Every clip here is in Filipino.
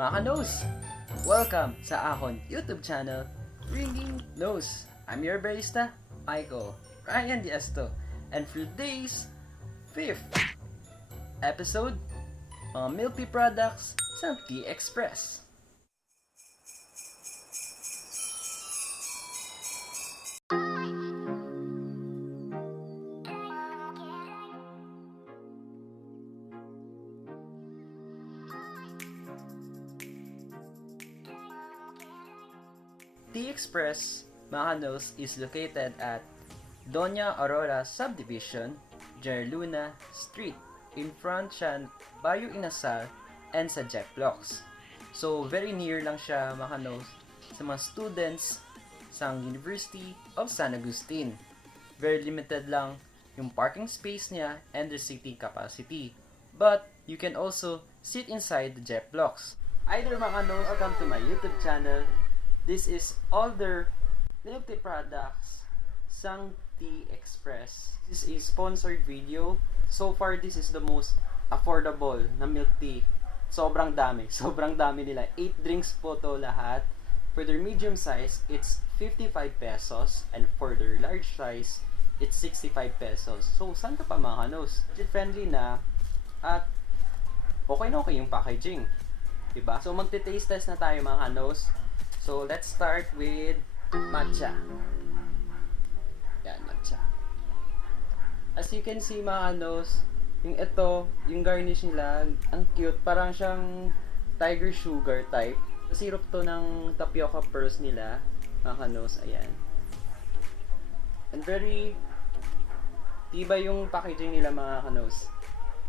Mga nose, welcome sa akong YouTube channel, Ringing Nose. I'm your barista, Michael Ryan Diesto, and for today's 5th episode, mga milk tea products sa Texpress. Texpress, mga nose, is located at Donya, Aurora Subdivision, Luna Street, in front siya Barrio Inasal and sa Jeplocc. So, very near lang siya, mga nose, sa mga students sa University of San Agustin. Very limited lang yung parking space niya and the seating capacity. But, you can also sit inside the Jeplocc. Either mga nose, welcome to my YouTube channel. This is all their milk tea products sang Texpress. This is a sponsored video. So far, this is the most affordable na milk tea. Sobrang dami nila. 8 drinks po to lahat. For their medium size, it's 55 pesos. And for their large size, it's 65 pesos. So, saan ka pa mga kanos? Budget friendly na. At okay na okay yung packaging. Diba? So, magte-taste test na tayo mga kanos. So, let's start with matcha. Yan, matcha. As you can see mga kanos, yung ito, yung garnish nila, ang cute. Parang siyang tiger sugar type. Syrup to ng tapioca pearls nila, mga kanos. Ayan. And very tibay yung packaging nila mga kanos.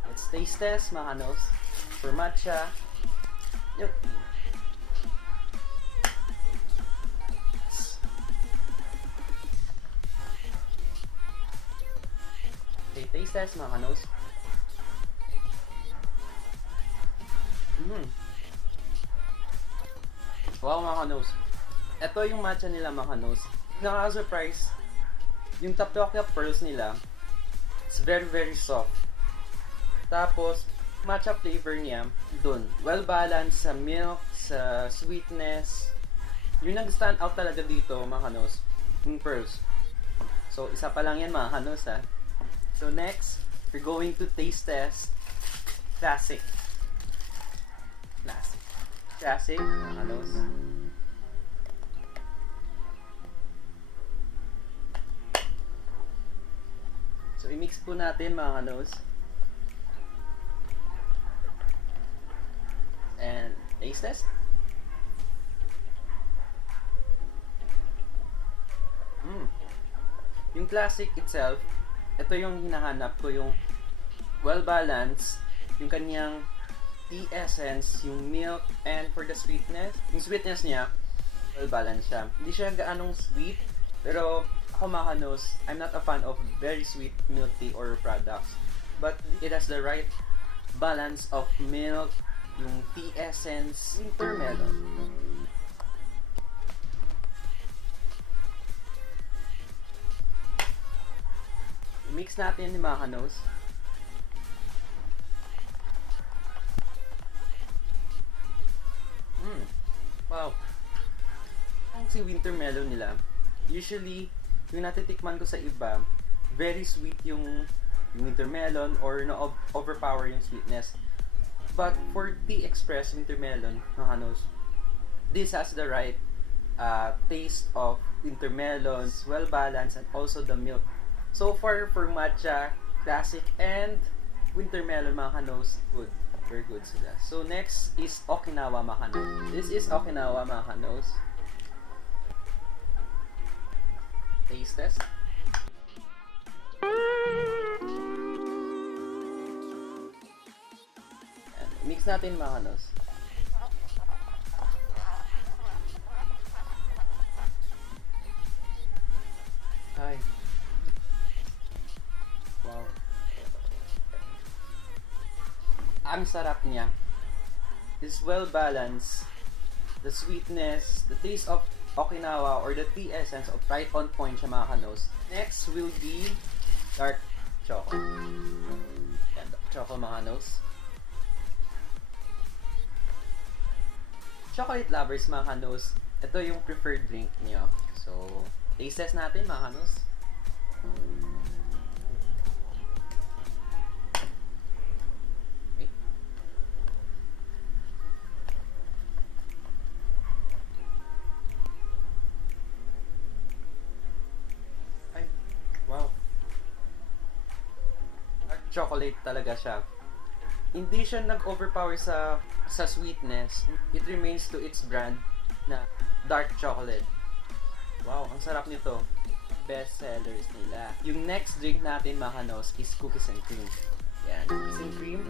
Let's taste test mga kanos for matcha. Yup. Okay, taste test mga kanos. Wow mga kanos. Ito yung matcha nila mga kanos. Nakaka-surprise. Yung tapioca pearls nila, it's very soft. Tapos, matcha flavor niya, dun. Well balanced sa milk, sa sweetness. Yung nag-stand out talaga dito mga kanos, yung pearls. So, isa pa lang yan mga kanos ha. So next, we're going to taste test Classic, mga kanos. So i-mix po natin mga kanos. And taste test. Yung Classic itself, ito yung hinahanap ko, yung well-balanced, yung kanyang tea essence, yung milk, and for the sweetness, yung sweetness niya, well-balanced siya. Hindi siya gaanong sweet, pero ako mga kanos, I'm not a fan of very sweet milk tea or products. But it has the right balance of milk, yung tea essence, Wintermelon. Mix natin ni mga kanos. Wow. Ang si Wintermelon nila, usually, yung natitikman ko sa iba, very sweet yung Wintermelon or no overpower yung sweetness. But for Texpress Wintermelon, mga kanos, this has the right taste of Wintermelon, well balanced, and also the milk. So far for matcha, classic, and Wintermelon mga kanos, good. Very good sila. So next is Okinawa mga kanos. This is Okinawa mga kanos. Taste test. And mix natin mga kanos. Ay. Wow. Ang sarap niya. It's well balanced. The sweetness, the taste of Okinawa or the tea essence of right on point siya mga kanos. Next will be dark choco. Yan, dark choco mga kanos. chocolate lovers mga kanos, ito yung preferred drink nyo. So, taste test natin mga kanos. Ay, wow. Chocolate talaga siya. Hindi siya nag-overpower sa sweetness. It remains to its brand na dark chocolate. Wow, ang sarap nito. Best sellers nila. Yung next drink natin mga kanos is cookies and cream. Yan, cookies and cream.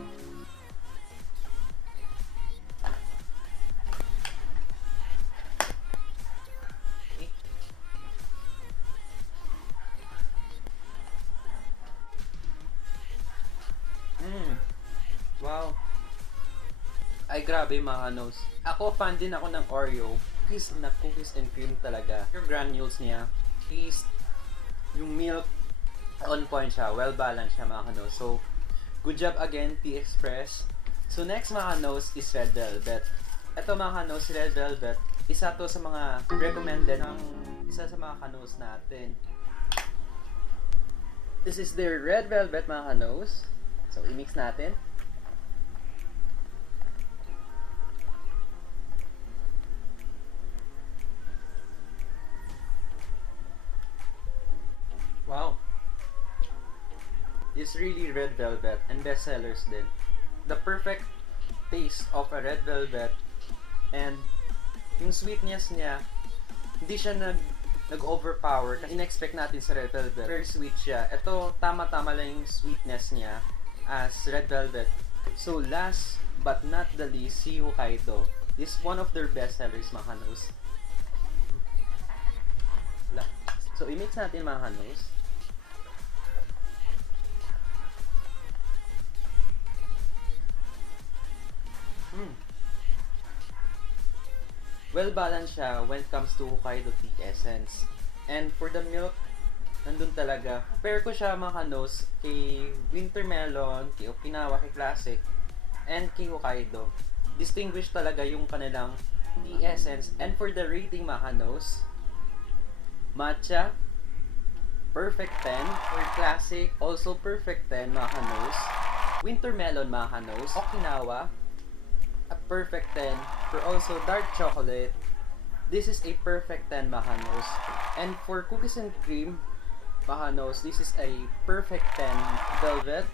Wow. Ay, grabe mga kanos. Ako, fan din ako ng Oreo. Cookies and cream talaga. Yung granules niya, taste, yung milk, on point siya. Well balanced siya mga kanos. So, good job again, Texpress. So, next mga kanos is Red Velvet. Ito mga kanos, Red Velvet, isa to sa mga recommended ng isa sa mga kanos natin. This is their Red Velvet mga kanos. So, i-mix natin. Wow. It's really red velvet and bestsellers din. The perfect taste of a red velvet and yung sweetness niya, hindi siya nag-overpower kasi in-expect natin sa red velvet. Very sweet siya. Ito, tama-tama lang yung sweetness niya as red velvet. So last but not the least, si Hokkaido. This is one of their bestsellers mga kanos. So i-mix natin mga kanos. Well balanced siya when it comes to Hokkaido tea essence. And for the milk, nandun talaga. Compare ko siya mga kanos kay Wintermelon, kay Okinawa, kay Classic, and kay Hokkaido. Distinguished talaga yung kanilang tea essence. And for the rating mga kanos, Matcha, perfect 10. For Classic, also perfect 10 mga kanos. Wintermelon mga kanos. Okinawa, a perfect 10. For also dark chocolate, this is a perfect 10 mga kanos. And for cookies and cream mga kanos, this is a perfect 10 velvet.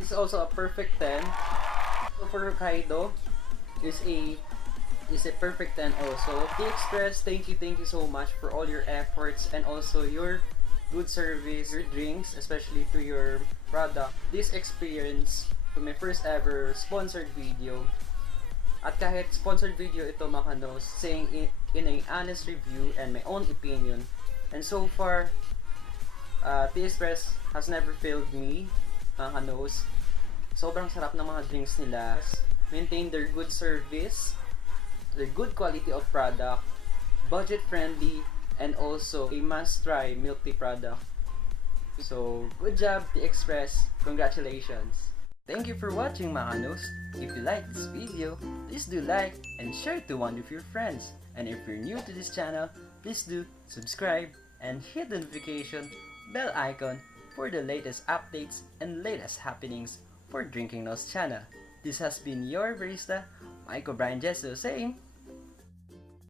This is also a perfect 10. So for Hokkaido, is a perfect 10 also. Texpress, thank you so much for all your efforts and also your good service, your drinks, especially to your product. This experience to my first ever sponsored video. At kahit sponsored video ito mga kanos, saying in a honest review and my own opinion. And so far, Texpress has never failed me mga kanos. Sobrang sarap ng mga drinks nila. Maintain their good service, their good quality of product, budget friendly, and also a must-try milk tea product. So, good job Texpress. Congratulations. Thank you for watching mga kanos. If you like this video, please do like and share it to one of your friends. And if you're new to this channel, please do subscribe and hit the notification bell icon for the latest updates and latest happenings for Drinking Nose channel. This has been your barista, Michael Brian Jesso saying,